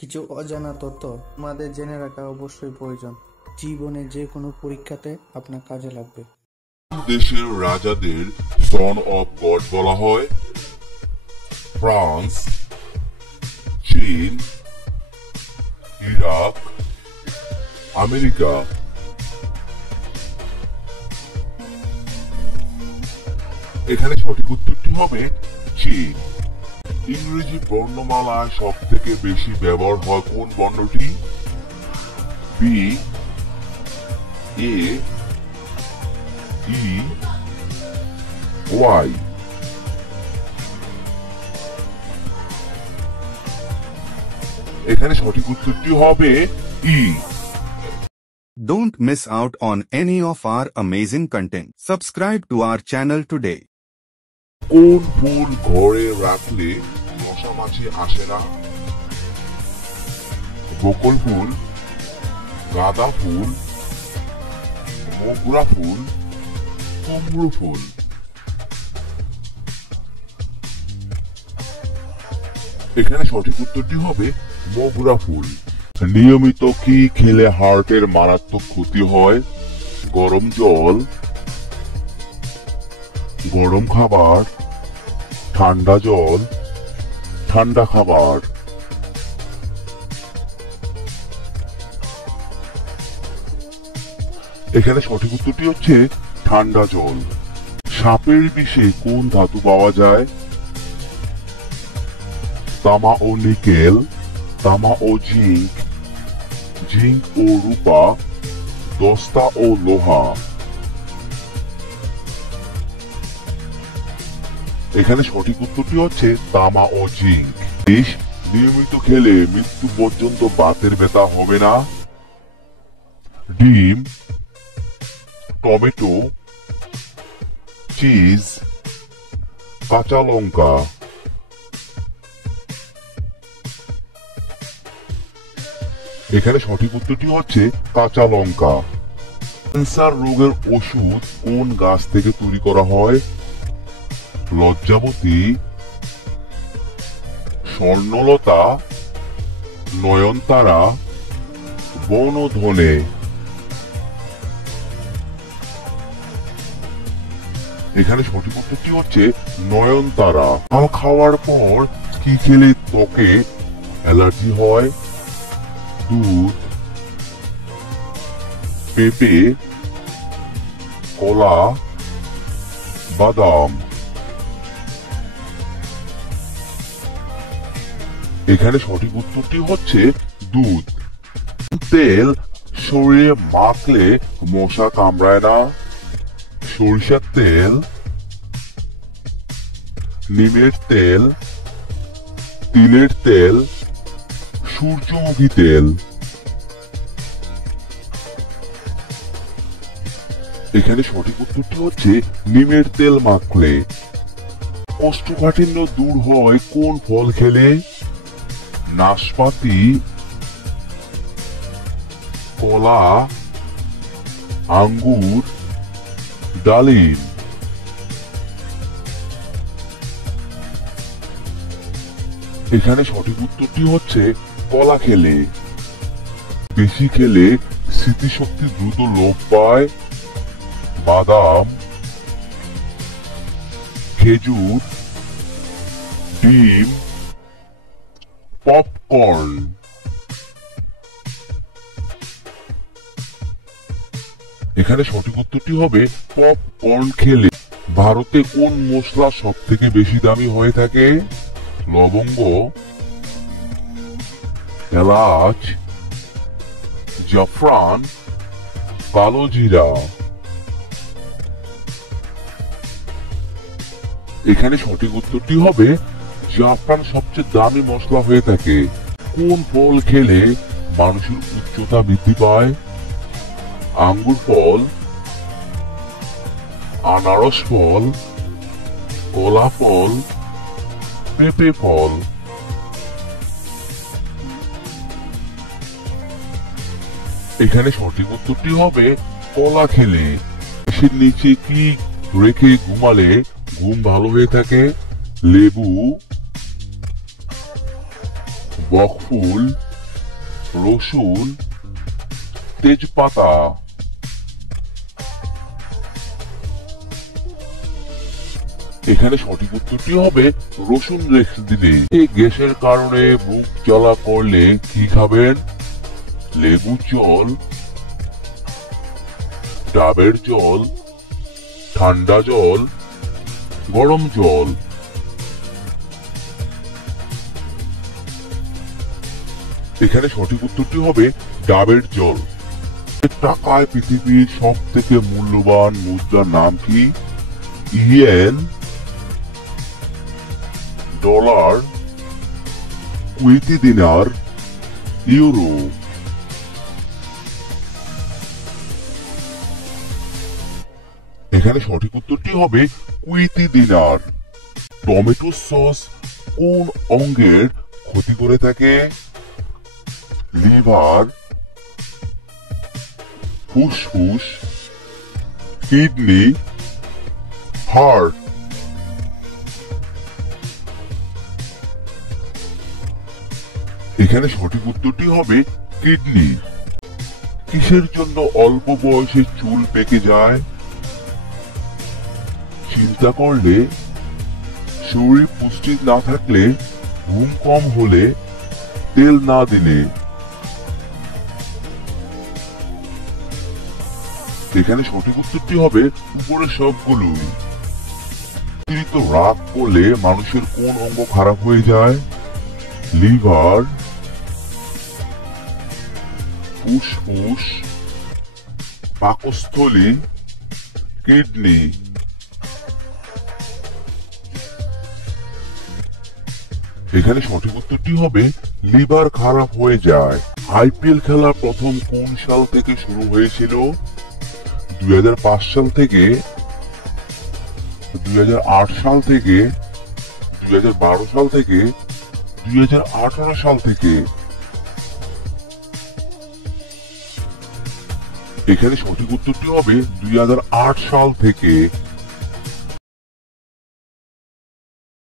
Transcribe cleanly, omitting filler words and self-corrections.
কিছু অজানা তথ্য আমাদের জেনে রাখা অবশ্যই প্রয়োজন। জীবনে যে কোনো পরীক্ষাতে আপনার কাজে লাগবে। দেশের রাজাদের সন অফ গড বলা হয়? ফ্রান্স, চীন, ইরাক, আমেরিকা। এখানে সঠিক উত্তরটি হবে চীন। ইংরেজি বর্ণমালায় সব থেকে বেশি ব্যবহার হয় কোন বর্ণটি? বি, এ, ই, ওয়াই। এখানে সঠিক উত্তরটি হবে ই। Don't miss out on any of our amazing content. Subscribe to our channel today. কোন ফুল ঘরে রাখলে মশা মাছি আসে না? বকুল ফুল, গাঁদা ফুল, মোগরা ফুল, কুমড়ো ফুল। এখানে সঠিক উত্তরটি হবে মোগরা ফুল। নিয়মিত কি খেলে হার্টের মারাত্মক ক্ষতি হয়? গরম জল, গরম খাবার, ঠান্ডা জল, ঠান্ডা খাবার। এখানে সঠিক উত্তরটি হচ্ছে ঠান্ডা জল। সাপের বিষে কোন ধাতু পাওয়া যায়? তামা ও নিকেল, তামা ও জিঙ্ক, জিঙ্ক ও রূপা, দস্তা ও লোহা। এখানে সঠিক উত্তরটি হচ্ছে তামা ও জিঙ্ক। বিষ নিয়মিত খেলে মৃত্যু পর্যন্ত বাতের ব্যথা হবে না? ডিম, টমেটো, চিজ, কাঁচা লঙ্কা। এখানে সঠিক উত্তরটি হচ্ছে কাঁচা লঙ্কা। ক্যান্সার রোগের ওষুধ কোন গাছ থেকে তৈরি করা হয়? লজ্জাবতী, স্বর্ণলতা, নয়নতারা, বনধনে। এখানে সঠিক উত্তরটি হচ্ছে নয়নতারা। ফল খাওয়ার পর কি খেলে ত্বকে অ্যালার্জি হয়? দুধ, পেঁপে, কলা, বাদাম। এখানে সঠিক উত্তরটি হচ্ছে দুধ। তেল শরীরে মাখলে মশা কামড়ায় না? সরিষার তেল, নিমের তেল, তিলের তেল, সূর্যমুখী তেল। এখানে সঠিক উত্তরটি হচ্ছে নিমের তেল মাখলে। কোষ্ঠকাঠিন্য দূর হয় কোন ফল খেলে? নাশপাতি, কলা, আঙ্গুর, ডালিম। এখানে সঠিক উত্তরটি হচ্ছে কলা খেলে। বেশি খেলে স্মৃতিশক্তি দ্রুত লোপ পায়? বাদাম, খেজুর, ডিম, পপকর্ন। এখানে সঠিক উত্তরটি হবে পপকর্ন খেলে। ভারতে কোন মশলা সব থেকে বেশি দামি হয়ে থাকে? লবঙ্গ, এলাচ, জাফরান, কালো জিরা। এখানে সঠিক উত্তরটি হবে জাফরান সবচেয়ে দামি মশলা হয়ে থাকে। কোন ফল খেলে মানুষের উচ্চতা বৃদ্ধি পায়? আঙ্গুর ফল, আনারস ফল, কলা ফল, পেঁপে ফল। এখানে সঠিক উত্তরটি হবে কলা খেলে। গাছের নিচে কি রেখে ঘুমালে ঘুম ভালো হয়ে থাকে? লেবু, বকফুল, রসুন, তেজপাতা। এখানে সঠিক উত্তরটি হবে রসুন রেখে দিলে। এই গ্যাসের কারণে বুক জ্বালা করলে কি খাবেন? লেবু জল, ডাবের জল, ঠান্ডা জল, গরম জল। এখানে সঠিক উত্তরটি হবে ডাবের জল। টাকায় পৃথিবীর সব থেকে মূল্যবান মুদ্রার নাম কি? ইয়েন, ডলার, কুয়েতি দিনার, ইউরো। এখানে সঠিক উত্তরটি হবে কুয়েতি দিনার। টমেটো সস কোন অঙ্গের ক্ষতি করে থাকে? লিভার, ফুসফুস, কিডনি, হার্ট। এখানে সঠিক উত্তরটি হবে কিডনি। কিসের জন্য অল্প বয়সে চুল পেকে যায়? চিন্তা করলে, শরীর পুষ্টি না থাকলে, ঘুম কম হলে, তেল না দিলে। এখানে সঠিক উত্তরটি হবে উপরের সবগুলোই। অতিরিক্ত রাগ করলে মানুষের কোন অঙ্গ খারাপ হয়ে যায়? লিভার, ফুসফুস, পাকস্থলী, কিডনি। এখানে সঠিক উত্তরটি হবে লিভার খারাপ হয়ে যায়। আইপিএল খেলা প্রথম কোন সাল থেকে শুরু হয়েছিল? 2005 সাল থেকে, 2008 সাল থেকে, 2012 সাল থেকে, 2018 সাল থেকে। এখানে সঠিক উত্তরটি হবে 2008 সাল থেকে।